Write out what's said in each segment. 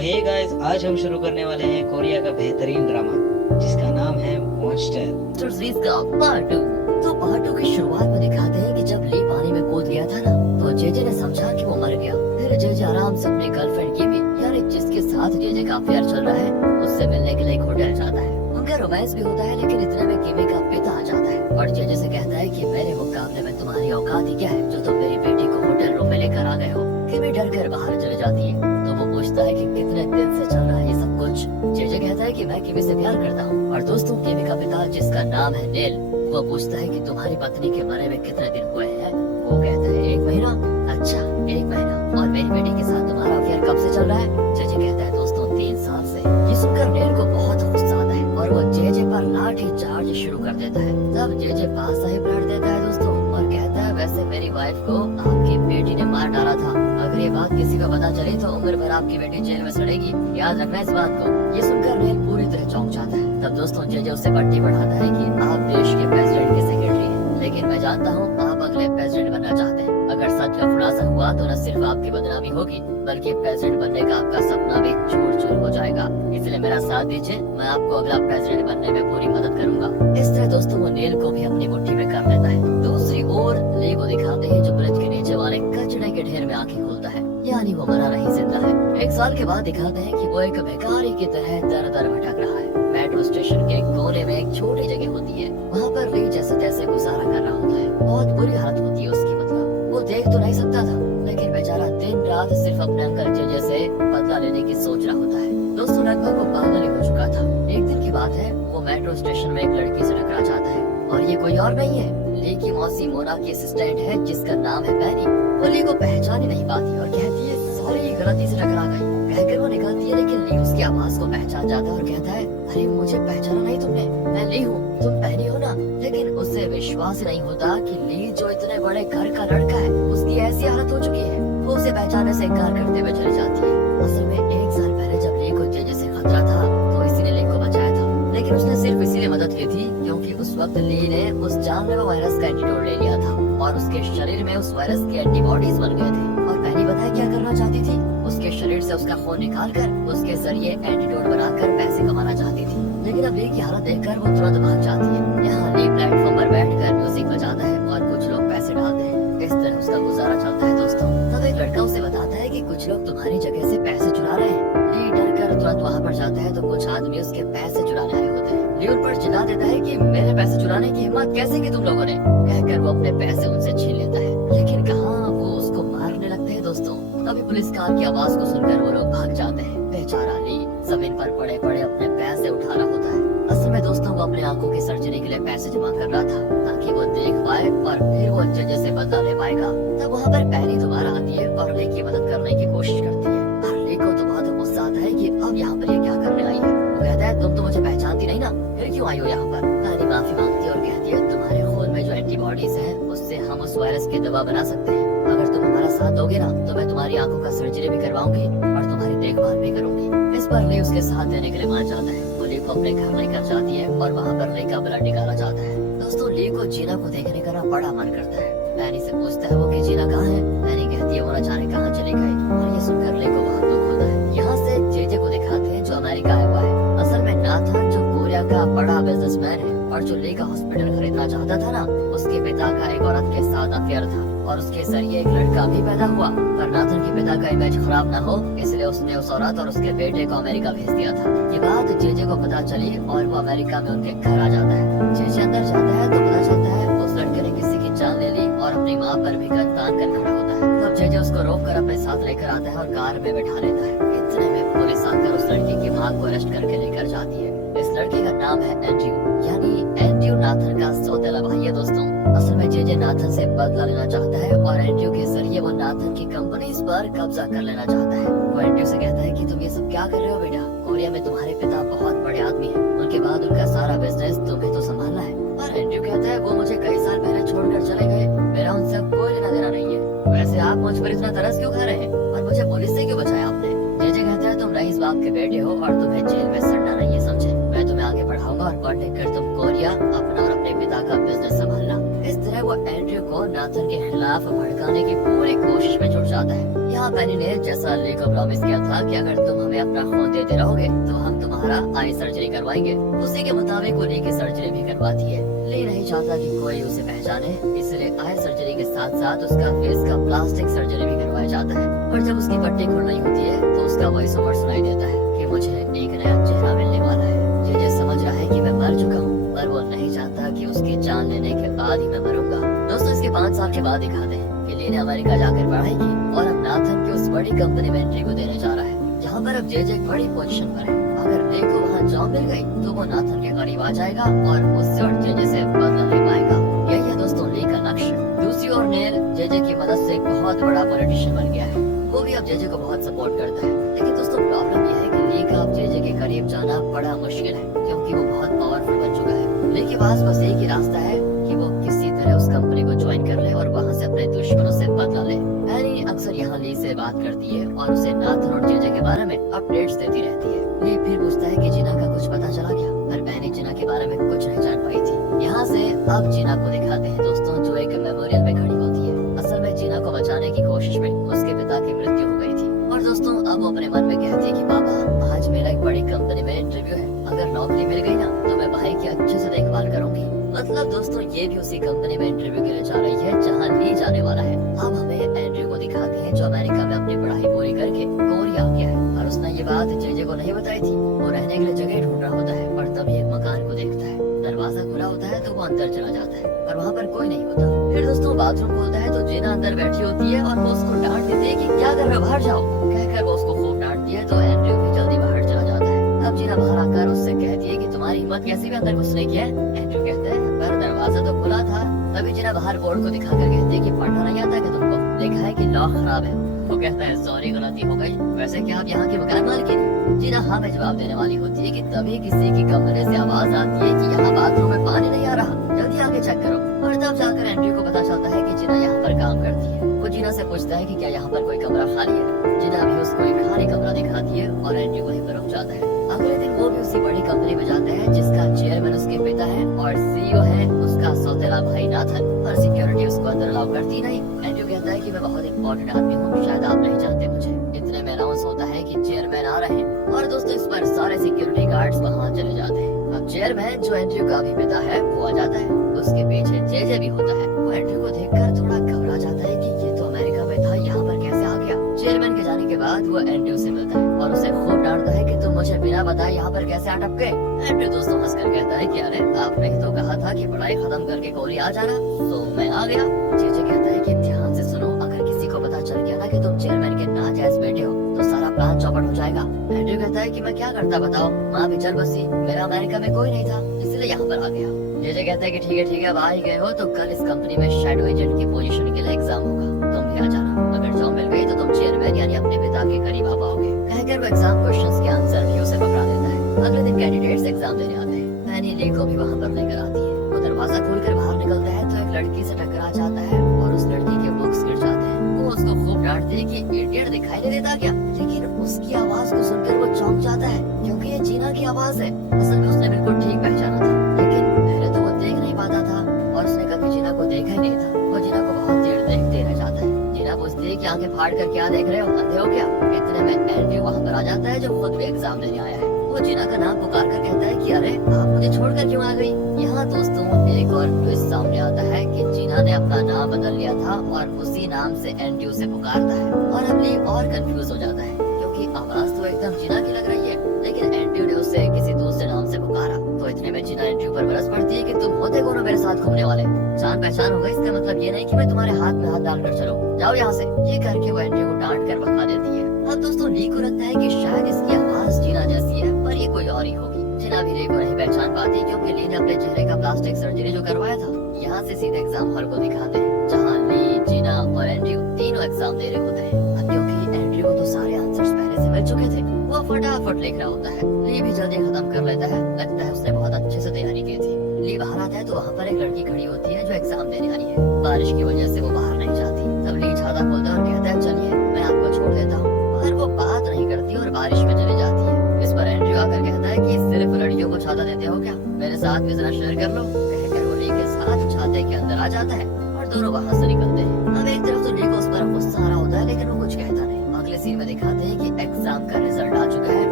Hey guys, आज हम शुरू करने वाले हैं कोरिया का बेहतरीन ड्रामा जिसका नाम है मॉन्स्टर। सीरीज का पार्ट 2। तो पार्ट 2 की शुरुआत में दिखाते हैं कि जब ली पानी में कूद गया था ना, तो जेजे ने समझा कि वो मर गया। फिर जेजे आराम से अपनी गर्लफ्रेंड की भी, यानी जिसके साथ जेजे का अफेयर चल रहा है, उससे मिलने के लिए एक होटल जाता है। उनका रोमांस भी होता है, लेकिन इतने में किमी का पिता आ जाता है और जेजे से कहता है कि मेरे मुकाबले में तुम्हारी औकात ही क्या है जो तुम मेरी बेटी को होटल रूम में लेकर आ गए हो। किमी डर कर बाहर चले जाती है। तो वो पूछता है कि कितने दिन से चल रहा है ये सब कुछ। जेजे कहता है कि मैं किमी से प्यार करता हूँ। और दोस्तों, किमी का पिता जिसका नाम है नेल, वो पूछता है कि तुम्हारी पत्नी के मरे में कितने दिन हुए हैं। वो कहता है 1 महीना। अच्छा, 1 महीना। और मेरी बेटी के साथ तुम्हारा अफेयर कब से चल रहा है? जेजे कहता है दोस्तों 3 साल से। ये सुनकर नेल को बहुत गुस्सा आता है और वो जेजे पर लाठी चार्ज शुरू कर देता है। तब जेजे पास ही पलट देता है दोस्तों और कहता है वैसे मेरी वाइफ को आपकी बेटी ने मार डाला था। अगर ये बात किसी को पता चली तो उम्र भर आपकी बेटी जेल में सड़ेगी, याद रखना इस बात को। ये सुनकर नेल पूरी तरह चौंक जाता है। तब दोस्तों जेजे उससे पट्टी बढ़ाता है कि आप देश के प्रेसिडेंट के सेक्रेटरी हैं, लेकिन मैं जानता हूँ आप अगले प्रेसिडेंट बनना चाहते हैं। अगर सच का खुलासा हुआ तो न सिर्फ आपकी बदनामी होगी, बल्कि प्रेसिडेंट बनने का आपका सपना भी चूर चूर हो जाएगा। इसलिए मेरा साथ दीजिए, मैं आपको अगला प्रेसिडेंट बनने में पूरी मदद करूंगा। इस तरह दोस्तों वो नेल को भी अपनी मुट्ठी में कर लेता है। दूसरी ओर ली को दिखाते हैं जो ब्रिज के नीचे वाले कचड़े के ढेर में आंखें खोलता है, यानी वो मरा नहीं जिंदा है। 1 साल के बाद दिखाते हैं कि वो एक भिखारी की तरह दर दर भटक रहा है। मेट्रो स्टेशन के कोने में एक छोटी जगह होती है, वहाँ पर ली जैसे तैसे गुजारा कर रहा होता है। बहुत बुरी हालत होती है उसकी, मतलब वो देख तो नहीं सकता था, लेकिन बेचारा दिन रात सिर्फ अपने अंकल जेजे से बदला लेने की सोच रहा होता है। दोस्तों लगभग वो पागल ही हो चुका था। एक दिन की बात है, वो मेट्रो स्टेशन में एक लड़की से टकरा जाता है और ये कोई और नहीं है, ली की मौसी मोना की असिस्टेंट है जिसका नाम है बैनी। वो ली को पहचान ही नहीं पाती और कहती है सॉरी, गलती से टकरा गई। कहकर वो निकलती है, लेकिन ली उसकी आवाज को पहचान जाता है और कहता है अरे मुझे पहचाना नहीं तुमने, मैं ली हूँ, तुम बैनी हो ना। लेकिन उसे विश्वास ही नहीं होता कि ली जो इतने बड़े घर का लड़का है, उसकी ऐसी हालत हो चुकी है। वो उसे पहचानने से इनकार करते हुए चली जाती है। असल में 1 साल पहले जब ली को जेजे से खतरा था तो इसी ने ली को बचाया था, लेकिन उसने सिर्फ इसीलिए मदद ली थी क्योंकि उस वक्त ली ने उस जानलेवा वायरस का एंटीडोट ले लिया था और उसके शरीर में उस वायरस के एंटीबॉडीज बन गए थे। और पहली बताया क्या करना चाहती थी, उसके शरीर से उसका खून निकाल कर उसके जरिए एंटीडोट बनाकर पैसे कमाना चाहती थी। लेकिन अब ली की हालत देखकर वो तुरंत भाग जाती है। यहाँ ली प्लेटफॉर्म पर बैठकर म्यूजिक बजाता है और कुछ लोग पैसे डालते हैं। इस तरह उसका गुजारा चलता है दोस्तों। तब एक लड़का उसे बताता है कि कुछ लोग तुम्हारी जगह से पैसे चुरा रहे हैं। ली डर कर तुरंत वहाँ पर जाता है तो कुछ आदमी उसके पैसे चुराने आए होते हैं। ली उन पर चिल्ला देता है कि मेरे पैसे चुराने की हिम्मत कैसे की तुम लोगों ने। कहकर वो अपने पैसे उनसे छीन लेता है, लेकिन कहाँ वो उसको मारने लगते हैं दोस्तों। तभी पुलिस कार की आवाज को सुनकर वो लोग भाग जाते हैं। बेचारा ली जमीन पर पड़े पड़े अपने पैसे उठा रहा होता है। असल में दोस्तों वो अपने आंखों की सर्जरी के लिए पैसे जमा कर रहा था ताकि वो देख पाए और फिर वो जेजे से बदला ले पाएगा। तब वहाँ पर पहली दोबारा आती है और ली की मदद करने की कोशिश करती है। और ली को तो बहुत गुस्सा आता है कि अब यहाँ पर ये क्या करने आई है। वो कहता है तुम तो मुझे पहचानती नहीं ना, फिर क्यों आई हो यहाँ पर। पहली माफी मांगती है और कहती है तुम्हारे खून में जो एंटीबॉडीज है उससे हम उस वायरस की दवा बना सकते हैं। अगर तुम हमारा साथ दोगे ना तो मैं तुम्हारी आंखों का सर्जरी भी करवाऊंगी और तुम्हारी देखभाल भी करूंगी। इस पर ली उसके साथ देने के लिए मान जाता है। वो ली को अपने घर लेकर जाती है और वहाँ पर ली का ब्लड निकाला जाता है। दोस्तों ली को जीना को देखने का ना बड़ा मन करता है। बैनी से पूछता है वो कि जीना कहाँ है। बैनी कहती है वो न जाने कहाँ चली गई। और ये सुनकर ली को बहुत दुख होता है। यहाँ से जेजे को दिखाते हैं जो अमेरिका आया हुआ है। असल में नाथन जो कोरिया का बड़ा बिजनेसमैन है और जो ली का हॉस्पिटल खरीदना चाहता था ना, उसके पिता का एक औरत के साथ अफेयर था और उसके जरिए एक लड़का भी पैदा हुआ। पर नाथन के पिता का इमेज खराब ना हो इसलिए उसने उस औरत और उसके बेटे को अमेरिका भेज दिया था। ये बात जेजे को पता चली और वो अमेरिका में उनके घर आ जाता है। जेजे अंदर जाता है तो पता चलता है उस लड़के ने किसी की जान ले ली और अपनी माँ पर भी गन तान कर खड़ा होता है। तब जेजे उसको रोक कर अपने साथ लेकर आता है और कार में बैठा लेता है। इतने में पुलिस आकर उस लड़की की माँ को अरेस्ट करके लेकर जाती है। इस लड़के का नाम है एंड्रयू, यानी एंड्रयू नाथन का सौतेला भाई है दोस्तों। असल में जेजे नाथन से बदला लेना चाहता है और एंड्रयू के जरिए वो नाथन की कंपनीज पर कब्जा कर लेना चाहता है। वो एंड्रयू से कहता है कि तुम ये सब क्या कर रहे हो बेटा, कोरिया में तुम्हारे पिता बहुत बड़े आदमी हैं, उनके बाद उनका सारा बिजनेस तुम्हें तो संभालना है। और एंड्रयू कहता है वो मुझे कई साल पहले छोड़कर चले गए, मेरा उनसे अब कोई लेना देना नहीं है। वैसे आप मुझ पर इतना तरस क्यों खा रहे हैं और मुझे पुलिस से क्यों बचाया आपने। जेजे कहता है तुम रईस बाप के बेटे हो और तुम्हें जेल में सड़ना नहीं है, समझे। मैं तुम्हें आगे बढ़ाऊंगा और पढ़ लिख कर तुम कोरिया अपना और अपने पिता का बिजनेस संभालना। इस तरह वो एंड्रयू को नाथन के खिलाफ भड़काने की पूरी कोशिश में जुट जाता है। यहाँ पेनी ने जैसा ली को प्रॉमिस किया था कि अगर तुम हमें अपना खून देते रहोगे तो हम तुम्हारा आई सर्जरी करवाएंगे। उसी के मुताबिक वो ली की सर्जरी भी करवाती है। ली नहीं चाहता कि कोई उसे पहचाने, इसलिए आई सर्जरी के साथ साथ उसका फेस का प्लास्टिक सर्जरी भी करवाया जाता है। और जब उसकी पट्टी खुल रही होती है तो उसका वॉइस ओवर सुनाई देता है कि मुझे एक नया चेहरा मिलने वाला है। जेजे समझ रहा है कि मैं मर चुका हूँ, पर वो नहीं चाहता कि उसकी जान लेने के बाद ही मैं मरूंगा। दोस्तों, इसके 5 साल के बाद दिखाते हैं कि ली ने अमेरिका जाकर पढ़ाई की और अब नाथन की उस बड़ी कंपनी में एंट्री को देने जा रहा है, जहाँ पर अब जेजे एक बड़ी पोजीशन पर है। अगर ली को वहाँ जॉब मिल गई तो वो नाथन के करीब आ जाएगा और उससे और जेजे से बदला ले पाएगा। यही है दोस्तों ली का लक्ष्य। दूसरी ओर नेल जेजे की मदद से एक बहुत बड़ा पॉलिटिशियन बन गया है। वो भी अब जेजे को बहुत सपोर्ट करता है। लेकिन दोस्तों, प्रॉब्लम यह है कि ली का अब जेजे के करीब जाना बड़ा मुश्किल है, क्योंकि वो बहुत पावरफुल बन चुका है। ली के पास बस एक ही रास्ता है कि वो किसी तरह उस कंपनी को ज्वाइन कर ले और वहाँ से अपने दुश्मनों से बदला ले। एनी अक्सर यहाँ ली से बात करती है और उसे नाथन और जेजे के बारे में अपडेट्स देती रहती है। ली फिर पूछता है कि जीना का कुछ पता चला क्या, पर मैंने जीना के बारे में कुछ नहीं जान पाई थी। यहाँ से अब जीना को दिखाते हैं दोस्तों, जो एक मेमोरियल पे खड़ी होती है। असल में जीना को बचाने की कोशिश में उसके पिता की मृत्यु हो गई थी और दोस्तों अब वो अपने मन में कहती है कि पापा, आज मेरा एक बड़ी कंपनी में इंटरव्यू है, अगर नौकरी मिल गई ना तो मैं भाई की अच्छे से देखभाल करूंगी। मतलब दोस्तों, ये भी उसी कंपनी में इंटरव्यू के लिए जा रही है जहाँ ली जाने वाला है। अब हमें एंड्रयू को दिखाते हैं जो अमेरिका में अपनी पढ़ाई पूरी करके कोरिया आ गया है और उसने ये बात जेजे को नहीं बताई थी। वो रहने के लिए जगह ढूंढ रहा होता है और तभी एक मकान को देखता है। दरवाजा खुला होता है तो वो अंदर चला जाता है और वहाँ पर कोई नहीं होता। फिर दोस्तों बाथरूम खोलता है तो जीना अंदर बैठी होती है और वो उसको डांट देती है कि क्या कर रहे हो, बाहर जाओ। कहकर वो उसको खूब डांटती है तो एंड्रयू भी जल्दी बाहर चला जाता है। अब जीना बाहर आकर उससे कहती है कि तुम्हारी हिम्मत कैसे भी अंदर घुसने की है। एंड्रयू कहता है पर दरवाजा तो खुला था। तभी जीना बाहर बोर्ड को दिखाकर कहती है कि पढ़ना नहीं आता कि तुमको, देखा है कि लॉक खराब है। वो कहता है सॉरी, गलती हो गई, वैसे क्या आप यहाँ के मकान मालिक? जीना हाँ में जवाब देने वाली होती है कि तभी किसी की कमरे से आवाज आती है कि यहाँ बाथरूम में पानी नहीं आ रहा, जल्दी आके चेक करो। और तब जाकर एंड्रयू को पता चलता है कि जीना यहाँ पर काम करती है। वो जीना से पूछता है कि क्या यहाँ पर कोई कमरा खाली है। जीना भी उसको एक खाली कमरा दिखाती है और एंड्रयू वहीं पर रुक जाता है। अगले दिन वो भी उसी बड़ी कंपनी में जाता है जिसका चेयरमैन उसके पिता है और सीईओ है उसका सौतेला भाई नाथन। और सिक्योरिटी उसको अंदर अलाउ करती नहीं। एंड्रयू कहता है कि मैं बहुत इम्पोर्टेंट आदमी हूँ, शायद आप नहीं जानते मुझे। इतने में अनाउंस होता है कि चेयरमैन आ रहे हैं और दोस्तों इस पर सारे सिक्योरिटी गार्ड्स वहाँ चले जाते हैं। अब चेयरमैन जो एंड्रयू का भी पिता है वो आ जाता है। उसके पीछे जेजे भी होता है। वो एंड्रयू को देखकर थोड़ा घबरा जाता है कि ये तो अमेरिका में था, यहाँ पर कैसे आ गया। चेयरमैन के जाने के बाद वो एंड्रयू से मिलता है और उसे खूब डांटता है कि तुम मुझे बिना बताए यहाँ पर कैसे अटक गए। एंड्रयू दोस्तों हंसकर कहता है कि अरे आपने ही तो कहा था कि पढ़ाई खत्म करके कोरिया आ जाना, तो मैं आ गया। जेजे कहता है कि ध्यान से सुनो, अगर किसी को पता चल गया ना कि तुम चेयरमैन के नाजायज बेटे हो तो सारा प्लान चौपट हो जाएगा। एंड्रयू कहता है कि मैं क्या करता बताओ, माँ भी चल बसी, मेरा अमेरिका में कोई नहीं था इसलिए यहाँ पर आ गया। जेजे कहता है कि ठीक है अब आ ही गए हो तो कल इस कंपनी में शैडो एजेंट की पोजीशन के लिए एग्जाम होगा, तुम भी आ जाना। अगर जॉब मिल गई तो तुम चेयरमैन यानी अपने पिता के करीब आ पाओगे। कहकर वो एग्जाम क्वेश्चंस के आंसर भी उसे पकड़ा देता है। अगले दिन कैंडिडेट्स एग्जाम देने आते हैं। मैनी ली को भी वहाँ पर लेकर आती है। वो दरवाजा खोलकर बाहर निकलता है तो एक लड़की से टकरा जाता है और उस लड़की के बुक्स गिर जाते हैं। वो उसको खूब डांटती है कि इडियट दिखाई नहीं देता क्या। लेकिन उसकी आवाज को सुनकर वो चौंक जाता है क्योंकि ये जीना की आवाज है। असल में उसने बिल्कुल ठीक पहचाना था, लेकिन पहले तो वो देख नहीं पाता था और उसने कभी जीना को देखा ही नहीं था। वो जीना को बहुत देर देखते रह जाता है। जीना पूछती है कि आंखें फाड़ कर क्या देख रहे हो, अंधे हो क्या। इतने में एंड्रयू वहाँ पर आ जाता है जो खुद भी एग्जाम देने आया है। वो जीना का नाम पुकार कर कहता है कि अरे आप मुझे छोड़कर क्यों आ गई। यहाँ दोस्तों एक और ट्विस्ट सामने आता है कि जीना ने अपना नाम बदल लिया था और उसी नाम से एंड्रयू से पुकारता है। और अब ली और कंफ्यूज हो जाता है क्योंकि आवाज तो एकदम जीना की लग रही है, लेकिन एंड्रयू ने उसे किसी दूसरे नाम से पुकारा। तो इतने में जीना एंड्रयू पर बरस पड़ती है कि तुम होते कौन हो मेरे साथ घूमने वाले, जान पहचान हो गई, इसका मतलब ये नहीं कि मैं तुम्हारे हाथ में हाथ डालकर चलो, जाओ यहाँ से। ये करके वो एंड्रयू को डांट कर भगा देती है। अब दोस्तों ली को लगता है कि शायद इसकी आवाज जीना जैसी है, पर ये कोई और ही होगी। जीना भी ली को नहीं पहचान पाती क्योंकि ली ने अपने चेहरे का प्लास्टिक सर्जरी जो करवाया था। यहाँ से सीधे एग्जाम हॉल को दिखाते हैं जहाँ ली, जीना और एंड्रयू तीनों एग्जाम दे रहे होते हैं। अब क्योंकि एंड्रयू को तो सारे आंसर्स पहले से मिल चुके थे, वो फटाफट लिख रहा होता है। ली भी जल्दी खत्म कर लेता है, लगता है उसने बहुत अच्छे से तैयारी की थी। ली बाहर आता है तो वहाँ पर एक लड़की खड़ी होती है जो एग्जाम देने आई है। बारिश की वजह से वो बाहर नहीं जाती। तब ली छाता खोलता है और कहता है चलिए मैं आपको छोड़ देता हूँ, पर वो बात नहीं करती और बारिश में चली जाती है। इस पर एंड्रयू आकर कहता है कि सिर्फ लड़कियों को छाता देते हो क्या, मेरे साथ भी जरा शेयर कर लो। कहकर वो ली के साथ छाते के अंदर आ जाता है और दोनों वहाँ से निकलते हैं। अब एक तरफ तो ली को उस पर गुस्सा आ रहा होता है लेकिन वो कुछ कहता नहीं। सीन में दिखाते हैं कि एग्जाम का रिजल्ट आ चुका है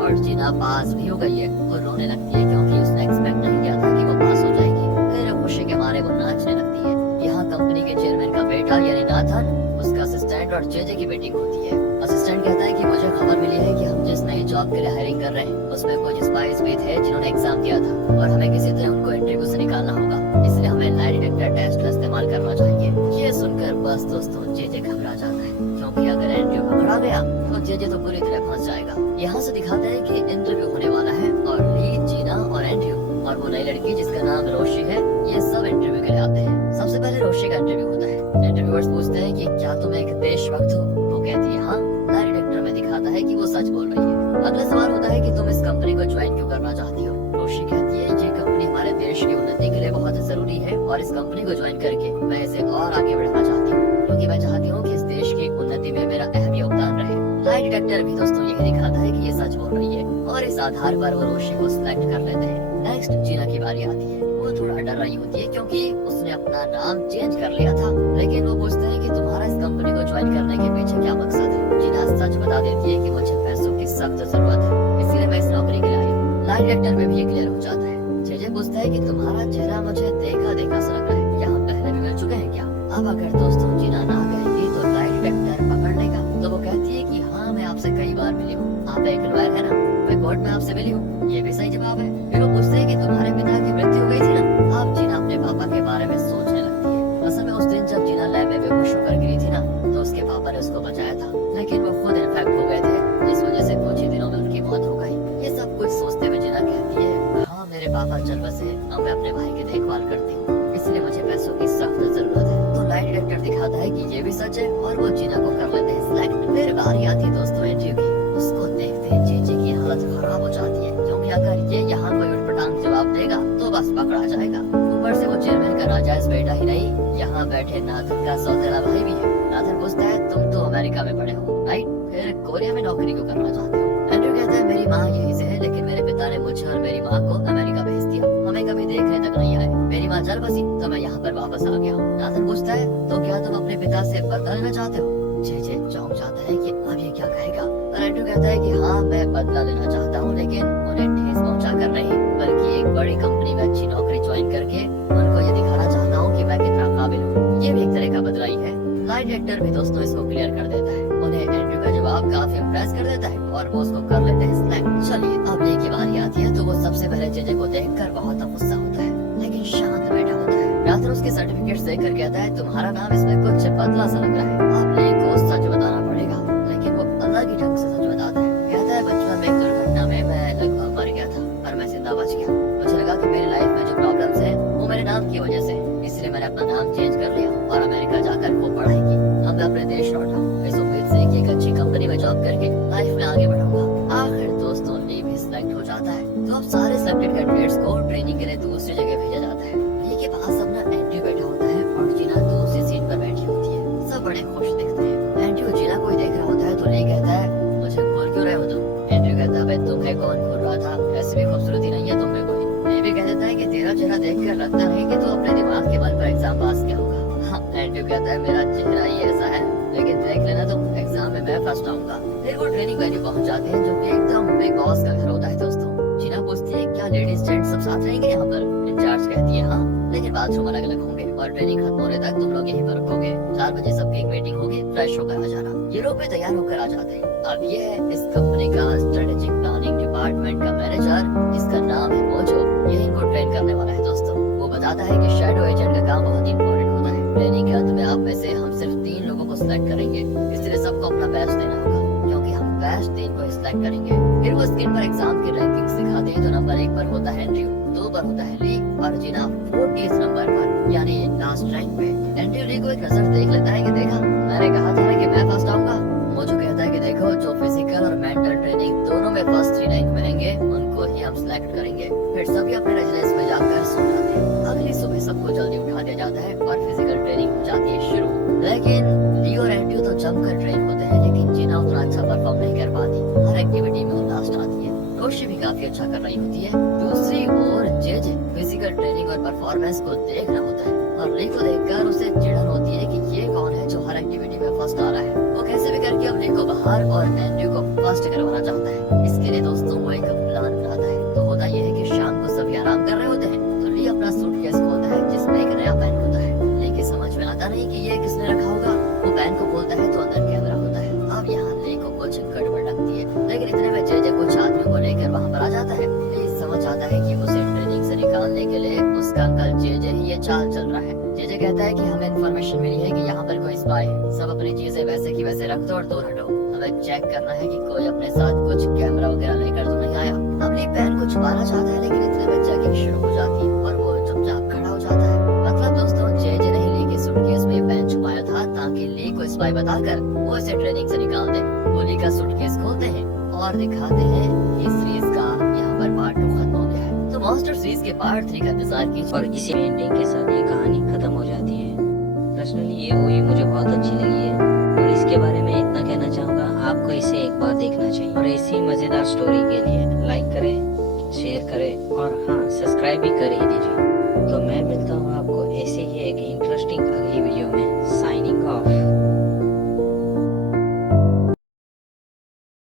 और जीना पास भी हो गई है और रोने लगती है क्योंकि उसने एक्सपेक्ट नहीं किया था कि वो पास हो जाएगी। फिर खुशी के मारे वो नाचने लगती है। यहाँ कंपनी के चेयरमैन का बेटा यानी नाथन उसका असिस्टेंट और जेजे की मीटिंग होती है। असिस्टेंट कहता है कि मुझे खबर मिली है कि हम जिस नई जॉब के लिए हायरिंग कर रहे हैं उसमें कुछ स्पाइस भी थे जिन्होंने एग्जाम दिया था और हमें किसी तरह उनको इंटरव्यू से निकालना होगा, इसलिए हमें लाई डिटेक्टर टेस्ट का इस्तेमाल करना चाहिए। ये सुनकर बस दोस्तों जेजे घबरा जाता है क्योंकि अगर इंटरव्यू पकड़ा गया तो जेजे तो पूरी तरह फंस जाएगा। यहाँ से दिखाते हैं कि इंटरव्यू होने वाला है और ली, जीना और एंड्रयू और वो नई लड़की जिसका नाम रोशी है ये सब इंटरव्यू के लिए आते हैं। सबसे पहले रोशी का इंटरव्यू होता है। इंटरव्यूअर्स पूछते हैं कि क्या तुम एक देशभक्त हो? वो कहती है हाँ। लाई डिटेक्टर में दिखाता है कि वो सच बोल रही है। अगला सवाल होता है कि तुम इस कंपनी को ज्वाइन क्यों करना चाहती हो? रोशी कहती है ये कंपनी हमारे देश की उन्नति के लिए बहुत जरूरी है और इस कंपनी को ज्वाइन करके मैं इसे और आगे बढ़ाना चाहती हूँ क्योंकि मैं चाहती हूँ कि इस देश की उन्नति में मेरा अहम योगदान रहे। लाई डिटेक्टर भी दोस्तों यही दिखाता है कि ये सच बोल रही है और इस आधार पर वो रोशी को सिलेक्ट कर लेते हैं। नेक्स्ट जीना की बारी आती है। वो थोड़ा डर रही होती है क्योंकि उसने अपना नाम चेंज कर लिया था, लेकिन वो पूछते हैं कि तुम्हारा इस कंपनी को ज्वाइन करने के पीछे क्या मकसद है? जीना सच बता देती है कि मुझे पैसों की सख्त जरूरत है, इसीलिए मैं इस नौकरी के लिए आई हूँ। लाई डिटेक्टर में भी ये क्लियर हो जाता है। जेजे पूछता है कि तुम्हारा चेहरा मुझे देखा देखा सा लग रहा है, यहाँ पहले भी मिल चुके हैं क्या? अब अगर दोस्तों जीना ना कहेगी तो लाई डिटेक्टर पकड़ लेगा, तो वो कहती है कि हाँ मैं आपसे कई बार मिली हूँ, आप एक लॉयर है ना, मैं कोर्ट में आपसे मिली हूँ, ये भी सही जवाब है। फिर वो पूछते हैं कि तुम्हारे पिता की मृत्यु हो गई थी ना? अब जीना अपने पापा के बारे में सोचने लगती है। असल में उस दिन जब जीना लैब में बेहोश होकर गिरी थी ना तो उसके पापा ने उसको बचाया था, लेकिन वो खुद इन्फेक्ट हो गए थे जिस वजह से कुछ ही दिनों में उनकी मौत हो गई। ये सब कुछ सोचते हुए जीना कहती है हाँ मेरे पापा चल बसे, अब मैं अपने भाई की देखभाल करती हूँ, इसलिए मुझे पैसों की सख्त जरूरत है। तो लाई डिटेक्टर दिखाता है कि ये भी सच है और वो जीना को कर लेते हैं सिलेक्ट। फिर बारी आती है दोस्तों इंटरव्यू की। उसको देखते ही जेजे की हालत खराब हो जाती है क्योंकि अगर ये यहाँ कोई उटपटांग जवाब देगा तो बस पकड़ा जाएगा। ऊपर से वो चेयरमैन का नाजायज बेटा ही नहीं, यहाँ बैठे नाथन का सौतेला भाई भी है। नाथन पूछता है तुम तो अमेरिका में पढ़े हो राइट, फिर कोरिया में नौकरी क्यों करना चाहते हो? एंड्रयू कहता है मेरी माँ यहीं से है, लेकिन मेरे पिता ने मुझे और मेरी माँ को अमेरिका भेज दिया, हमें कभी देखने तक नहीं आए। मेरी माँ जल बसी तो मैं यहाँ पर वापस आ गया हूँ। नाथन पूछता है तो क्या तुम अपने पिता से बदला लेना चाहते हो? जेजे चौंक जाता है कि अब ये क्या कहेगा, पर एंड्रयू कहता है कि हाँ मैं बदला लेना चाहता हूँ, लेकिन उन्हें ठेस पहुँचा कर नहीं, बल्कि एक बड़ी कंपनी में अच्छी नौकरी ज्वाइन करके उनको ये दिखाना चाहता हूँ कि मैं कितना काबिल हूँ। ये भी एक तरह का बदला ही है। लाई डिटेक्टर भी दोस्तों इसको क्लियर कर देता है। उन्हें एंड्रयू का जवाब काफी इम्प्रेस कर देता है और वो उसको कर लेते हैं सिलेक्ट। चलिए अब ये की बारी आती है तो वो सबसे पहले जेजे को देखकर बहुत गुस्सा होता है, लेकिन शांत बैठा होता है। नाथन उसके सर्टिफिकेट्स देखकर कहता है तुम्हारा नाम इसमें कुछ बदला सा लग रहा है, आप ली को सच बताना पड़ेगा। लेकिन वो अलग ही ढंग से सच बताता है। कहता है बचपन में एक दुर्घटना में मैं लगभग मर गया था पर मैं जिंदा बच गया। मुझे लगा कि मेरी लाइफ में जो प्रॉब्लम्स है वो मेरे नाम की वजह से, इसलिए मैंने अपना नाम चेंज कर लिया और अमेरिका जाकर वो पढ़ाई की। अब मैं अपने देश लौटा हूँ इस उम्मीद से कि एक अच्छी कंपनी में जॉब करके लाइफ में आगे बढ़ूंगा। आखिर दोस्तों ली भी सिलेक्ट हो जाता है। तो अब सारे सिलेक्टेड कैंडिडेट्स को ट्रेनिंग के लिए दूसरी जगह भेजा जाता है। ली के पास अपना एंड्रयू बैठा होता है और जीना दूसरी सीट पर बैठी होती है। सब बड़े खुश दिखते हैं। एंड्रयू जीना को ही देख रहा होता है तो ली कहता है मुझे घूर क्यों रहे हो तुम? एंड्रयू कहता है तुम्हें कौन घूर रहा था, ऐसी भी खूबसूरती नहीं है तुम्हें कोई। ली भी कह देता है कि तेरा चेहरा देखकर लगता नहीं कि तू अपने दिमाग के बल पर एग्जाम पास किया होगा। हाँ, एंड्रयू कहता है मेरा चेहरा ही ऐसा है, लेकिन देख लेना तुम एग्जाम में मैं फर्स्ट आऊंगा। फिर वो ट्रेनिंग वेन्यू पहुंच जाते हैं जो कि एकदम बिग बॉस का घर होता है दोस्तों। जीना पूछती है क्या लेडीज जेंट्स सब साथ रहेंगे यहाँ पर? इंचार्ज कहती है हाँ, लेकिन बाथरूम अलग अलग होंगे और ट्रेनिंग खत्म होने तक तुम लोग यहीं पर रुकोगे। 4 बजे सबकी एक मीटिंग होगी, फ्रेश होकर आ जाना। ये लोग भी तैयार होकर आ जाते हैं। अब ये है इस कंपनी का स्ट्रेटेजिक प्लानिंग डिपार्टमेंट का मैनेजर, जिसका नाम है मोजो। यही इनको ट्रेन करने वाला है दोस्तों। वो बताता है कि शैडो एजेंट का काम बहुत इंपॉर्टेंट होता है। ट्रेनिंग के अंत में आप में से हम सिर्फ 3 लोगों को सिलेक्ट करेंगे, इसलिए सबको अपना बेस्ट देना होगा क्योंकि हम बेस्ट 3 को सिलेक्ट करेंगे। फिर वो स्क्रीन पर एग्जाम की रैंकिंग्स दिखाते हैं। तो नंबर 1 पर होता है एंड्रयू, 2 पर होता है ली और जीना 40 नंबर पर यानी लास्ट रैंक पे। एंड्रयू ली को एक नजर देख लेता है कि देखा मैंने कहा था कि मैं फर्स्ट आऊंगा। मुझे कहता है कि देखो जो फिजिकल और मेंटल ट्रेनिंग दोनों में फर्स्ट 3 रैंक मिलेंगे उनको ही हम सिलेक्ट करेंगे। फिर सभी अपने रेजिडेंस में जाकर सो जाते हैं। अगली सुबह सबको जल्दी उठा दिया जाता है और फिजिकल ट्रेनिंग हो जाती है शुरू। लेकिन ली और एंड्रयू तो जमकर ट्रेन होते हैं, लेकिन जीना उतना अच्छा परफॉर्म नहीं कर पाती। हर एक्टिविटी में वो लास्ट आती है। रोशी भी काफी अच्छा कर रही होती है। दूसरी ओर जेजे फिजिकल ट्रेनिंग और परफॉर्मेंस को देख रहा होता है और ली को देखकर उसे चिढ़न होती है कि ये कौन है जो हर एक्टिविटी में फर्स्ट आ रहा है। वो कैसे भी करके अब ली को बाहर और एंड्रयू को फर्स्ट करवाना चाहता है। इसके लिए दोस्तों वो एक प्लान बनाता है। तो होता यह है कि शाम को सभी आराम कर रहे होते हैं, तो ली अपना सूटकेस खोलता है जिसमें एक नया पेन होता है, लेकिन समझ में आता नहीं कि ये किसने रखा होगा। वो पेन को खोलता है तो अंदर कैमरा होता है। अब यहाँ ली को कुछ गड़बड़ लगती है, लेकिन इतने में जेजे कुछ आदमियों को लेकर वहाँ पर आ जाता है। ली समझ आता है कि उसे ट्रेनिंग से निकालने के लिए उसका अंकल जेजे ही ये चाल चल रहा है। जेजे कहता है कि हमें इन्फॉर्मेशन मिली है कि यहाँ पर कोई स्पाई है, सब अपनी चीजें वैसे की वैसे रख दो और दूर हटो। हमें चेक करना है कि कोई अपने साथ कुछ कैमरा वगैरह लेकर तो नहीं आया। अब ली पेन को छुपाना चाहता है, लेकिन इतने में चेकिंग शुरू हो जाती है और वो चुपचाप खड़ा हो जाता है। मतलब दोस्तों जेजे ने ली के सूटकेस में पेन छुपाया था ताकि ली को स्पाई बताकर वो इसे ट्रेनिंग से निकाल दे। वो ली का सूटकेस खोलते हैं और दिखाते हैं कि सीरीज का यहाँ पर पार्ट 2 खत्म हो गया है। तो मॉन्स्टर सीरीज के पार्ट 3 का इंतजार कीजिए। और इसी एंडिंग के साथ ये कहानी खत्म हो जाती है। पर्सनली ये मूवी मुझे बहुत अच्छी लगी है और इसके बारे में इतना कहना चाहूँगा, आपको इसे एक बार देखना चाहिए। और ऐसी मज़ेदार स्टोरी के लिए लाइक करें, शेयर करें और हाँ, सब्सक्राइब भी कर ही दीजिए। तो मैं मिलता हूँ